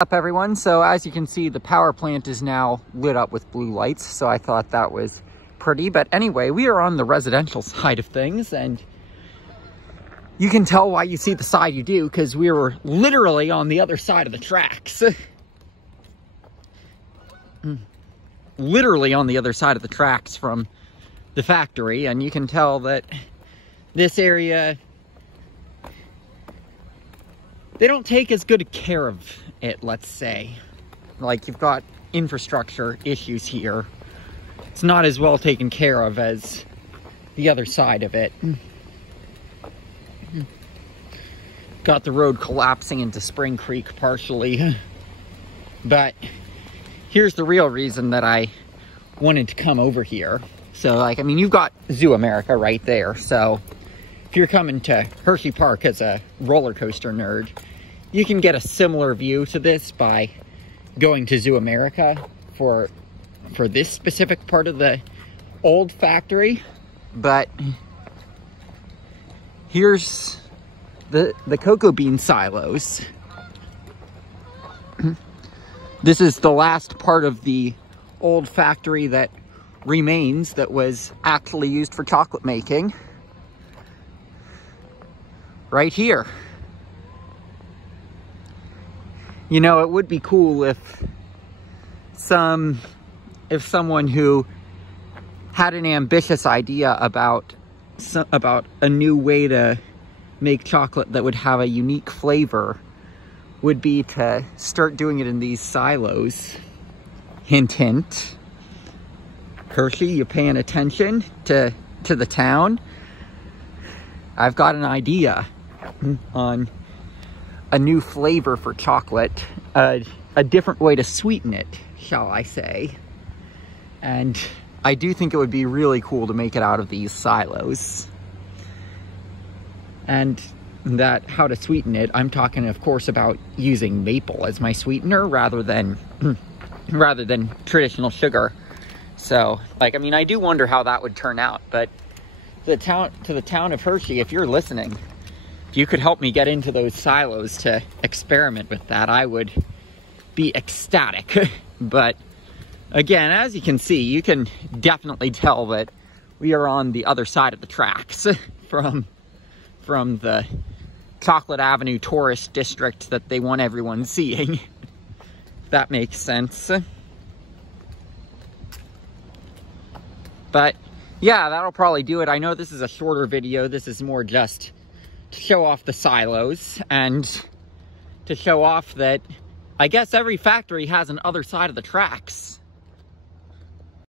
Up everyone, so as you can see, the power plant is now lit up with blue lights, so I thought that was pretty. But anyway, we are on the residential side of things, and you can tell why you see the side you do, because we were literally on the other side of the tracks. Literally on the other side of the tracks from the factory, and you can tell that this area, they don't take as good care of it, let's say. Like, you've got infrastructure issues here. It's not as well taken care of as the other side of it. Got the road collapsing into Spring Creek partially. But here's the real reason that I wanted to come over here. So, like, I mean, you've got Zoo America right there. So if you're coming to Hershey Park as a roller coaster nerd, you can get a similar view to this by going to Zoo America for this specific part of the old factory. But here's the cocoa bean silos. This is the last part of the old factory that remains that was actually used for chocolate making. Right here. You know, it would be cool if someone who had an ambitious idea about a new way to make chocolate that would have a unique flavor would be to start doing it in these silos. Hint, hint. Hershey, you paying attention to the town? I've got an idea on a new flavor for chocolate, a different way to sweeten it, shall I say. And I do think it would be really cool to make it out of these silos. And that how to sweeten it, I'm talking, of course, about using maple as my sweetener rather than traditional sugar. So, like, I mean, I do wonder how that would turn out. But to the town of Hershey, if you're listening, if you could help me get into those silos to experiment with that, I would be ecstatic. But again, as you can see, you can definitely tell that we are on the other side of the tracks from the Chocolate Avenue tourist district that they want everyone seeing. If that makes sense. But yeah, that'll probably do it. I know this is a shorter video. This is more just to show off the silos and to show off that I guess every factory has an other side of the tracks.